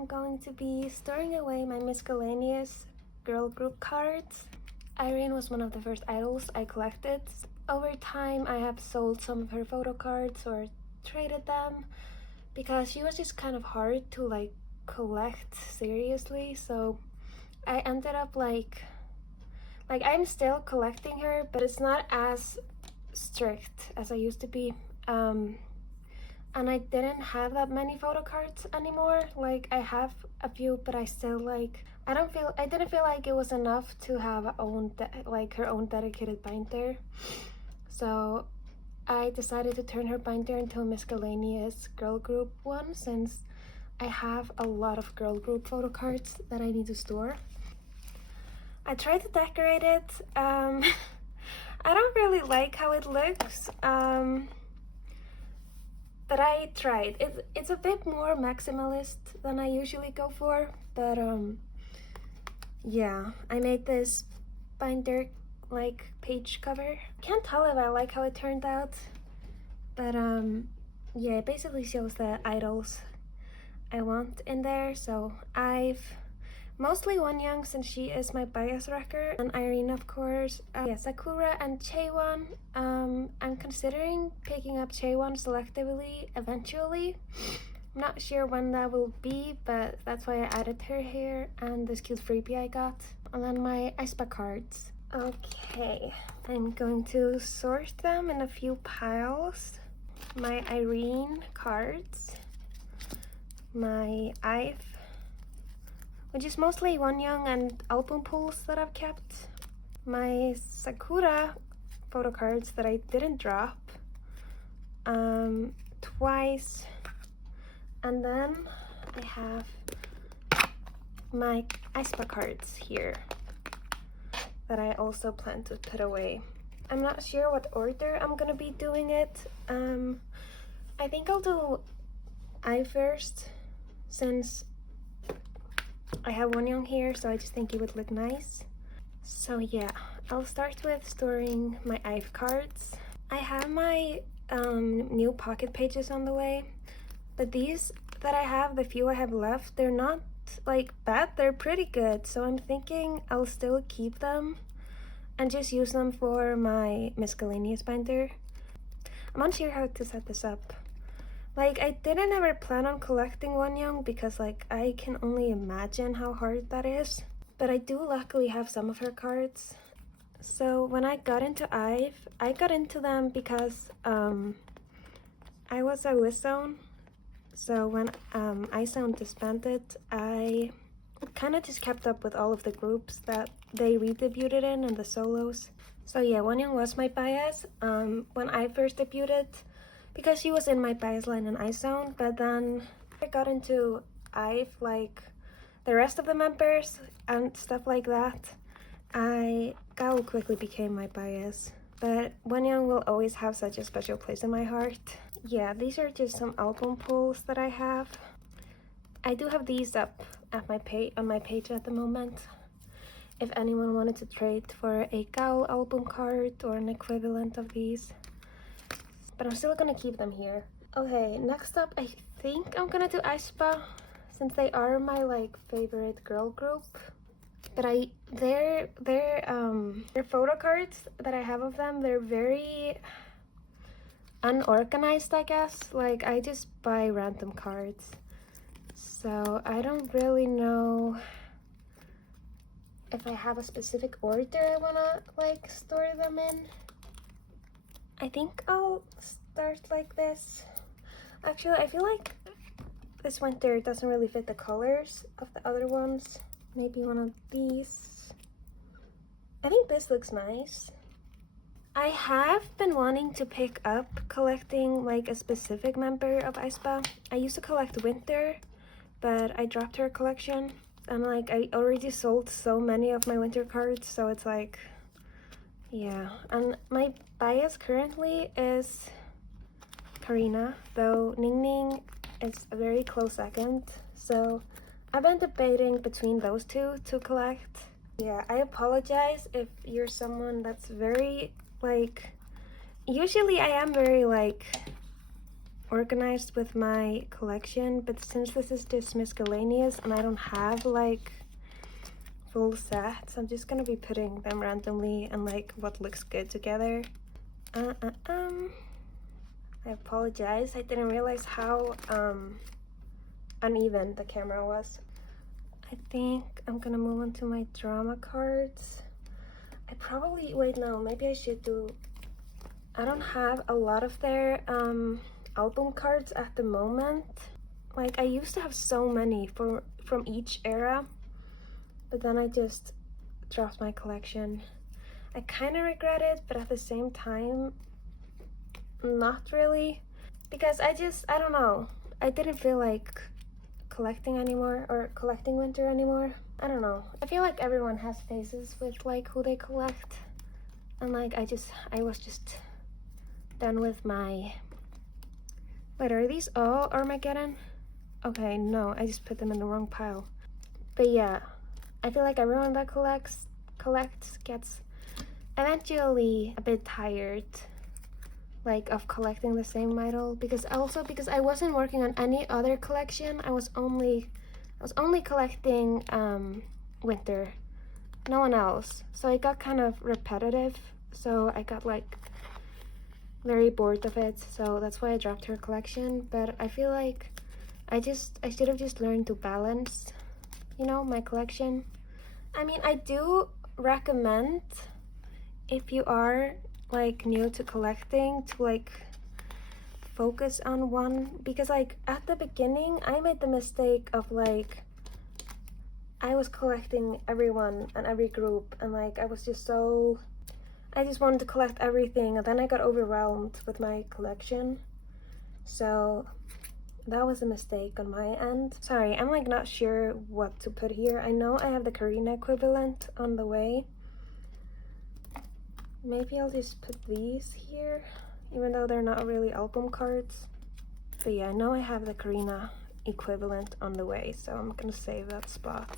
I'm going to be storing away my miscellaneous girl group cards. Irene was one of the first idols I collected. Over time, I have sold some of her photo cards or traded them because she was just kind of hard to like collect seriously. So I ended up like I'm still collecting her, but it's not as strict as I used to be. And I didn't have that many photo cards anymore. Like I have a few, but I still like I didn't feel like it was enough to have her own dedicated binder. So I decided to turn her binder into a miscellaneous girl group one, since I have a lot of girl group photo cards that I need to store. I tried to decorate it. I don't really like how it looks. But I tried. It's a bit more maximalist than I usually go for, but yeah, I made this binder like page cover. Can't tell if I like how it turned out, but yeah, it basically shows the idols I want in there. So I've mostly Wonyoung, since she is my bias wrecker, and Irene, of course. Yeah, Sakura and Chaewon. I'm considering picking up Chaewon selectively eventually. I'm not sure when that will be, but that's why I added her here, and this cute freebie I got. And then my Aespa cards. Okay, I'm going to sort them in a few piles. My Irene cards, my Ive, which is mostly Wonyoung and album pulls that I've kept, my Sakura photo cards that I didn't drop twice, and then I have my Aespa cards here that I also plan to put away. I'm not sure what order I'm gonna be doing it. I think I'll do Ive first, since I have Wonyoung here, so I just think it would look nice. So yeah, I'll start with storing my Ive cards. I have my new pocket pages on the way, but these that I have, the few I have left, they're not like bad, they're pretty good. So I'm thinking I'll still keep them and just use them for my miscellaneous binder. I'm unsure how to set this up. Like, I didn't ever plan on collecting Wonyoung because like I can only imagine how hard that is, but I do luckily have some of her cards. So when I got into Ive, I got into them because I was a WizZone. So when iZone disbanded, I kind of just kept up with all of the groups that they redebuted in and the solos. So yeah, Wonyoung was my bias when I first debuted, because she was in my bias line in iZone. But then I got into Ive, like the rest of the members and stuff like that, Gao quickly became my bias. But Wonyoung will always have such a special place in my heart. Yeah, these are just some album pulls that I have. I do have these up at on my page at the moment, if anyone wanted to trade for a Gao album card or an equivalent of these. But I'm still gonna keep them here. Okay, next up, I think I'm gonna do Aespa, since they are my like favorite girl group. But their photo cards that I have of them, they're very unorganized, I guess. Like I just buy random cards, so I don't really know if I have a specific order I wanna like store them in. I think I'll start like this. Actually, I feel like this winter doesn't really fit the colors of the other ones. Maybe one of these. I think this looks nice. I have been wanting to pick up collecting like a specific member of Aespa. I used to collect Winter, but I dropped her collection, and like I already sold so many of my Winter cards, so it's like, yeah. And my bias currently is Karina, though Ningning is a very close second. So I've been debating between those two to collect. Yeah, I apologize if you're someone that's very like, usually I am very like organized with my collection, but since this is just miscellaneous and I don't have like full sets, I'm just gonna be putting them randomly and like what looks good together. I apologize, I didn't realize how uneven the camera was. I think I'm gonna move on to my drama cards. I probably, wait, no, maybe I should do, I don't have a lot of their album cards at the moment. Like, I used to have so many from each era, but then I just dropped my collection. I kind of regret it, but at the same time, not really, because I don't know, I didn't feel like collecting anymore or collecting winter anymore. I don't know, I feel like everyone has phases with like who they collect, and like I was just done with my, wait, are these all Armageddon? Okay, no, I just put them in the wrong pile. But yeah, I feel like everyone that collects gets eventually a bit tired like of collecting the same idol, because I wasn't working on any other collection. I was only collecting winter, no one else, so it got kind of repetitive, so I got like very bored of it, so that's why I dropped her collection. But I feel like I should have just learned to balance, you know, my collection. I mean, I do recommend, if you are like new to collecting, to like focus on one, because like at the beginning I made the mistake of like I was collecting everyone and every group, and like I just wanted to collect everything, and then I got overwhelmed with my collection, so that was a mistake on my end. Sorry, I'm like not sure what to put here. I know I have the Karina equivalent on the way. Maybe I'll just put these here, even though they're not really album cards. But yeah, I know I have the Karina equivalent on the way, so I'm gonna save that spot.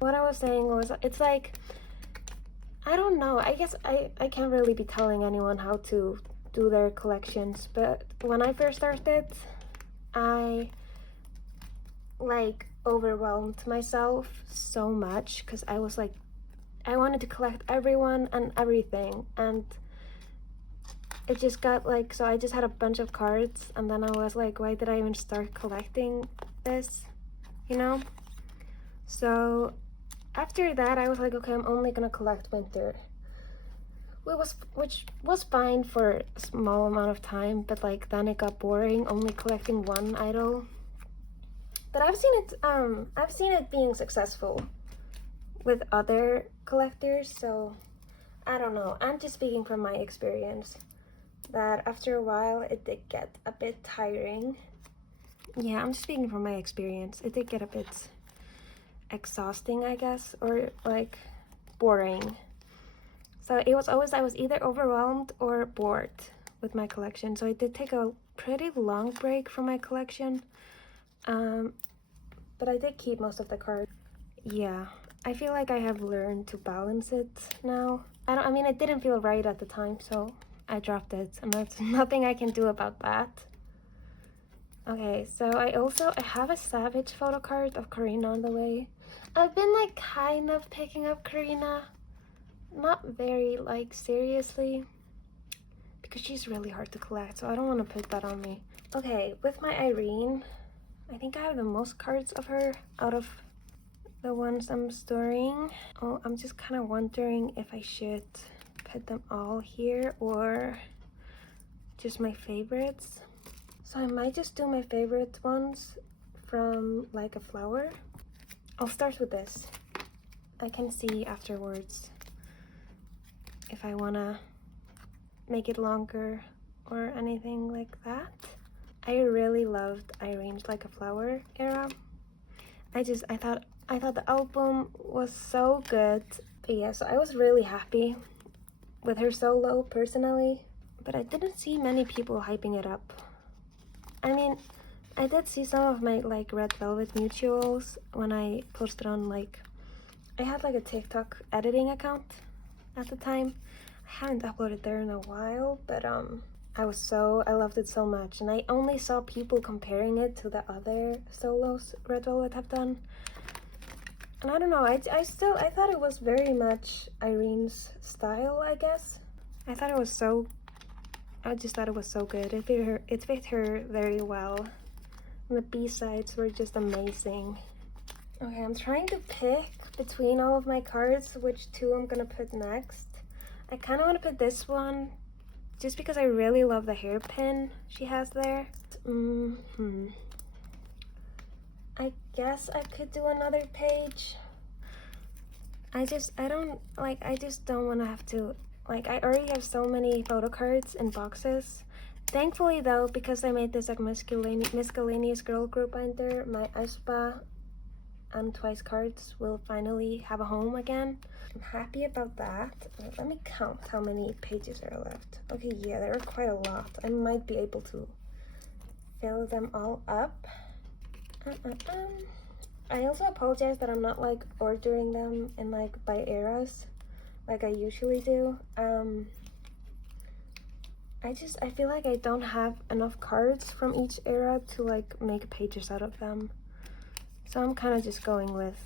What I was saying was, it's like, I don't know, I guess I can't really be telling anyone how to do their collections, but when I first started, I like overwhelmed myself so much, because I was like, I wanted to collect everyone and everything, and it just got like, so I just had a bunch of cards, and then I was like, why did I even start collecting this, you know? So after that I was like, okay, I'm only gonna collect winter, which was fine for a small amount of time, but like then it got boring only collecting one idol. But I've seen it being successful with other collectors, so I don't know, I'm just speaking from my experience, that after a while it did get a bit tiring. Yeah, I'm just speaking from my experience. It did get a bit exhausting, I guess, or like boring. So it was always, I was either overwhelmed or bored with my collection, so I did take a pretty long break from my collection, but I did keep most of the cards. Yeah, I feel like I have learned to balance it now. I mean, it didn't feel right at the time, so I dropped it, and there's nothing I can do about that. Okay, so I have a Savage photo card of Karina on the way. I've been like kind of picking up Karina, not very like seriously, because she's really hard to collect, so I don't want to put that on me. Okay, with my Irene, I think I have the most cards of her out of the ones I'm storing. Oh, I'm just kind of wondering if I should put them all here or just my favorites. So I might just do my favorite ones from Like a Flower. I'll start with this. I can see afterwards if I wanna make it longer or anything like that. I really loved Irene's Like a Flower era. I thought the album was so good. But yeah, so I was really happy with her solo personally, but I didn't see many people hyping it up. I mean, I did see some of my like Red Velvet mutuals when I posted on like, I had like a TikTok editing account at the time. I haven't uploaded there in a while, but I loved it so much, and I only saw people comparing it to the other solos Red Velvet have done. And I don't know, I thought it was very much Irene's style, I guess. I just thought it was so good. It fit her very well. And the B-sides were just amazing. Okay, I'm trying to pick between all of my cards which two I'm gonna put next. I kind of want to put this one just because I really love the hairpin she has there. I guess I could do another page. I just don't want to have to, like, I already have so many photo cards in boxes. Thankfully though, because I made this like miscellaneous girl group binder, my Aespa and Twice cards will finally have a home again. I'm happy about that. Let me count how many pages are left. Okay, yeah, there are quite a lot. I might be able to fill them all up. I also apologize that I'm not like ordering them in like by eras like I usually do. I feel like I don't have enough cards from each era to like make pages out of them. So I'm kind of just going with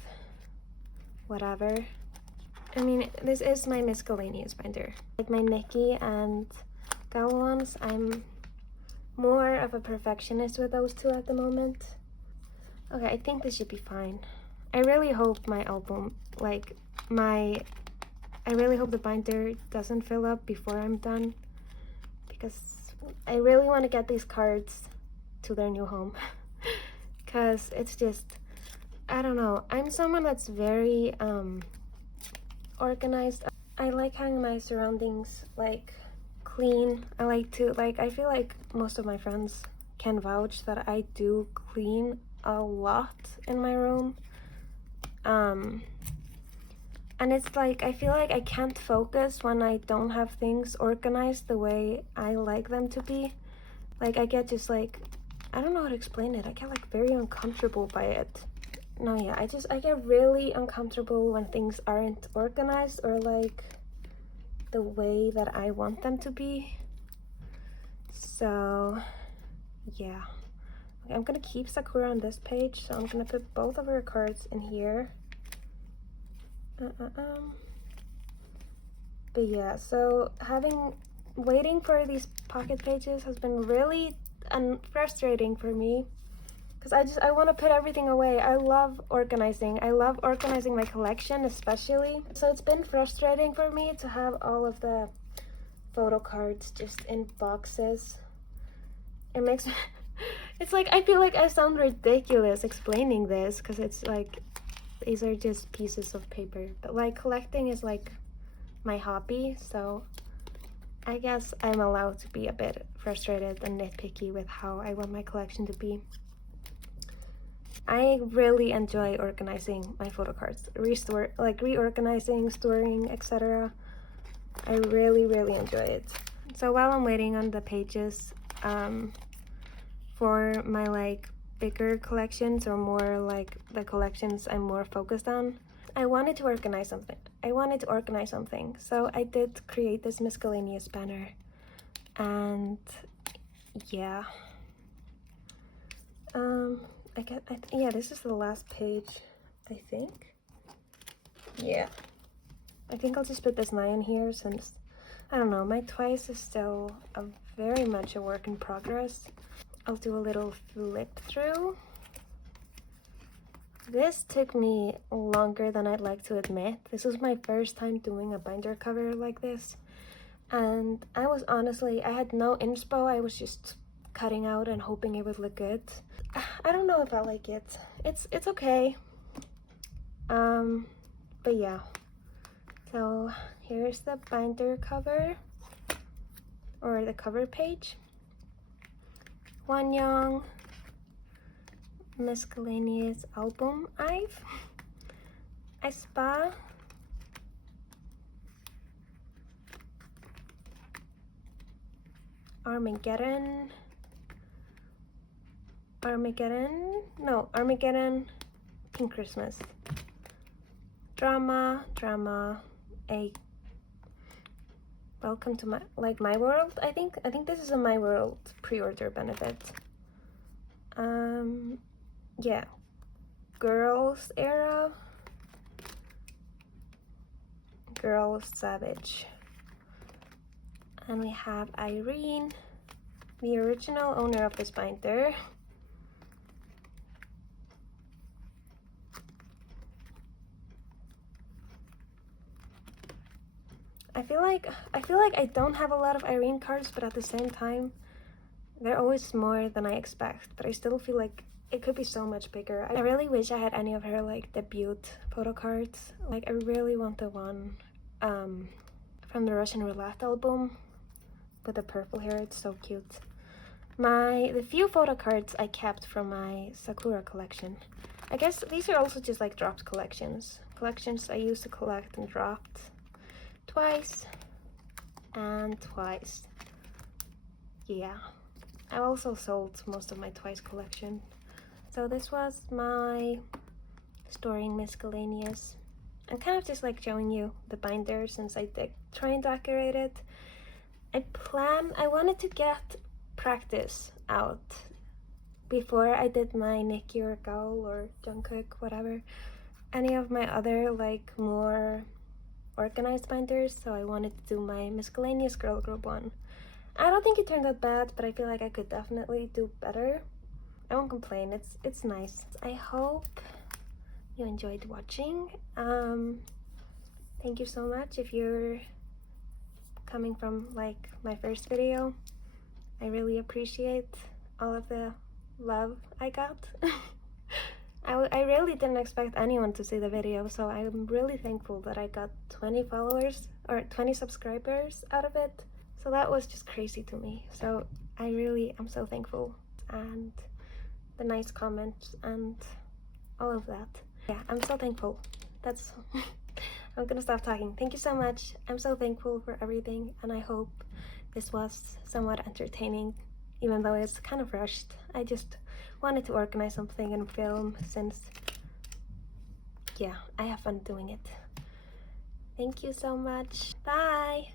whatever. I mean, this is my miscellaneous binder. Like my Mickey and Gal ones, I'm more of a perfectionist with those two at the moment. Okay, I think this should be fine. I really hope my album, I really hope the binder doesn't fill up before I'm done, because I really want to get these cards to their new home. Because it's just, I don't know, I'm someone that's very organized. I like having my surroundings like clean. I feel like most of my friends can vouch that I do clean a lot in my room. And it's like, I feel like I can't focus when I don't have things organized the way I like them to be. Like, I get just like, I don't know how to explain it. I get like very uncomfortable by it. No, yeah, I get really uncomfortable when things aren't organized or like the way that I want them to be. So, yeah. Okay, I'm gonna keep Sakura on this page, so I'm gonna put both of her cards in here. But yeah, so waiting for these pocket pages has been really frustrating for me, because I want to put everything away. I love organizing my collection especially, so it's been frustrating for me to have all of the photo cards just in boxes. It makes it's like, I feel like I sound ridiculous explaining this, because it's like, these are just pieces of paper, but like collecting is like my hobby, so I guess I'm allowed to be a bit frustrated and nitpicky with how I want my collection to be. I really enjoy organizing my photo cards, reorganizing, storing, etc. I really enjoy it. So while I'm waiting on the pages for my like bigger collections, or more like the collections I'm more focused on, I wanted to organize something. So I did create this miscellaneous banner, and yeah, yeah, this is the last page, I think. Yeah, I think I'll just put this 9 here, since I don't know, my Twice is still very much a work in progress. I'll do a little flip through. This took me longer than I'd like to admit. This was my first time doing a binder cover like this, and I had no inspo. I was just cutting out and hoping it would look good. I don't know if I like it. It's okay. But yeah. So here's the binder cover, or the cover page. Wonyoung miscellaneous album Aespa, Armageddon, Pink Christmas, Drama, welcome to my world. I think this is a my world pre-order benefit. Yeah, girls era, girls savage, and we have Irene, the original owner of this binder. I feel like I don't have a lot of Irene cards, but at the same time, they're always more than I expect. But I still feel like it could be so much bigger. I really wish I had any of her like debut photo cards. Like I really want the one from the Russian Roulette album with the purple hair. It's so cute. The few photo cards I kept from my Sakura collection. I guess these are also just like dropped collections I used to collect and dropped twice and twice. Yeah, I also sold most of my twice collection. So this was my storing miscellaneous. I'm kind of just like showing you the binder since I did try and decorate it. I wanted to get practice out before I did my Nicki or Gaul or Jungkook, whatever, any of my other like more organized binders. So I wanted to do my miscellaneous girl group one. I don't think it turned out bad, but I feel like I could definitely do better. I won't complain. It's nice. I hope you enjoyed watching. Thank you so much if you're coming from like my first video. I really appreciate all of the love I got. I really didn't expect anyone to see the video, so I'm really thankful that I got 20 followers or 20 subscribers out of it. So that was just crazy to me. So I'm so thankful, and the nice comments and all of that. Yeah, I'm so thankful. That's I'm gonna stop talking. Thank you so much. I'm so thankful for everything, and I hope this was somewhat entertaining, even though it's kind of rushed. I just wanted to organize something and film since, yeah, I have fun doing it. Thank you so much. Bye!